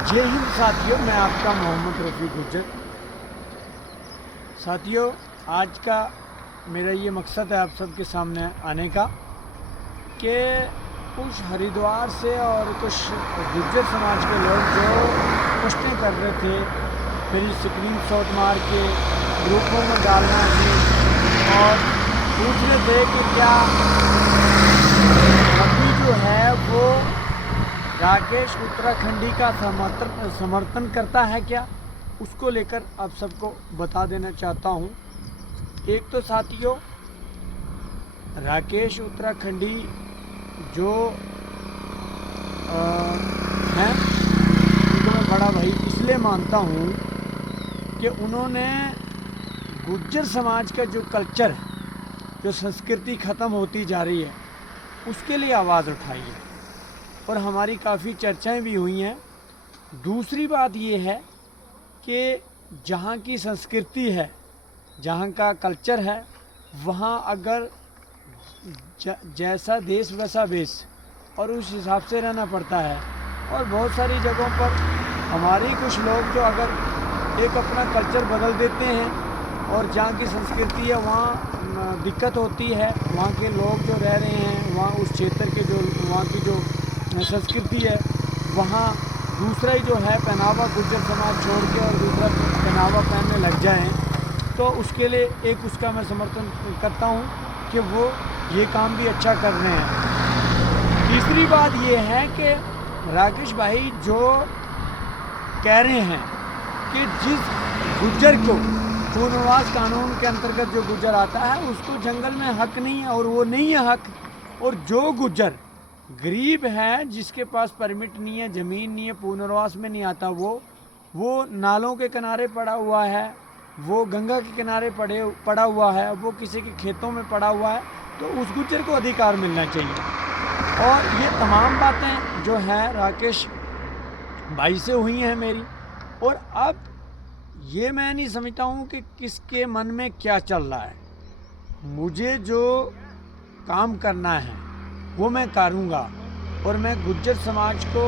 जय हिंद साथियों, मैं आपका मोहम्मद रफ़ी गुज्जर। साथियों, आज का मेरा ये मकसद है आप सबके सामने आने का कि कुछ हरिद्वार से और कुछ गुज्जर समाज के लोग जो पोस्टें कर रहे थे, मेरी स्क्रीन शॉट मार के ग्रुपों में डालना थी और पूछ रहे थे कि क्या अभी जो है वो राकेश उत्तराखंडी का समर्थन करता है क्या, उसको लेकर आप सबको बता देना चाहता हूँ। एक तो साथियों, राकेश उत्तराखंडी जो हैं, उनको मैं बड़ा भाई इसलिए मानता हूँ कि उन्होंने गुज्जर समाज का जो कल्चर है, जो संस्कृति ख़त्म होती जा रही है, उसके लिए आवाज़ उठाई है और हमारी काफ़ी चर्चाएं भी हुई हैं। दूसरी बात ये है कि जहाँ की संस्कृति है, जहाँ का कल्चर है, वहाँ अगर जैसा देश वैसा वेश, और उस हिसाब से रहना पड़ता है। और बहुत सारी जगहों पर हमारे कुछ लोग जो अगर एक अपना कल्चर बदल देते हैं और जहाँ की संस्कृति है वहाँ दिक्कत होती है, वहाँ के लोग जो रह रहे हैं, वहाँ उस क्षेत्र के जो वहाँ की जो संस्कृति है, वहाँ दूसरा ही जो है पहनावा गुज्जर समाज छोड़ के और दूसरा पहनावा पहनने लग जाएं, तो उसके लिए एक उसका मैं समर्थन करता हूँ कि वो ये काम भी अच्छा कर रहे हैं। तीसरी बात ये है कि राकेश भाई जो कह रहे हैं कि जिस गुज्जर को पुनर्वास कानून के अंतर्गत जो गुज्जर आता है उसको जंगल में हक नहीं है, और वो नहीं है हक। और जो गुज्जर गरीब है, जिसके पास परमिट नहीं है, ज़मीन नहीं है, पुनर्वास में नहीं आता, वो नालों के किनारे पड़ा हुआ है, वो गंगा के किनारे पड़ा हुआ है, वो किसी के खेतों में पड़ा हुआ है, तो उस गुज्जर को अधिकार मिलना चाहिए। और ये तमाम बातें जो हैं राकेश भाई से हुई हैं मेरी। और अब ये मैं नहीं समझता हूँ कि किसके मन में क्या चल रहा है। मुझे जो काम करना है वो मैं करूँगा, और मैं गुज्जर समाज को,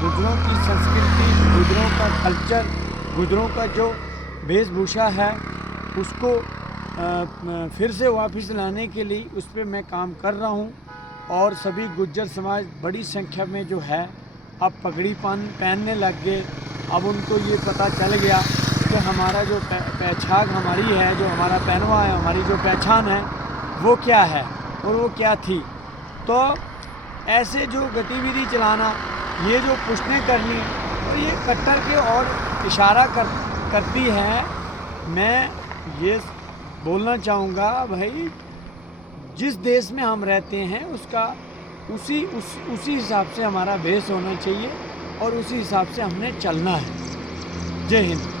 गुज्जरों की संस्कृति, गुज्जरों का कल्चर, गुज्जरों का जो वेशभूषा है, उसको फिर से वापस लाने के लिए उस पर मैं काम कर रहा हूँ। और सभी गुज्जर समाज बड़ी संख्या में जो है अब पगड़ी पहनने लग गए। अब उनको ये पता चल गया कि हमारा जो पहचान हमारी है, जो हमारा पहनवा है, हमारी जो पहचान है वो क्या है और वो क्या थी। तो ऐसे जो गतिविधि चलाना, ये जो पुष्टें करनी, और ये कट्टर के और इशारा करती है। मैं ये बोलना चाहूँगा भाई, जिस देश में हम रहते हैं उसका उसी हिसाब से हमारा भेष होना चाहिए और उसी हिसाब से हमने चलना है। जय हिंद।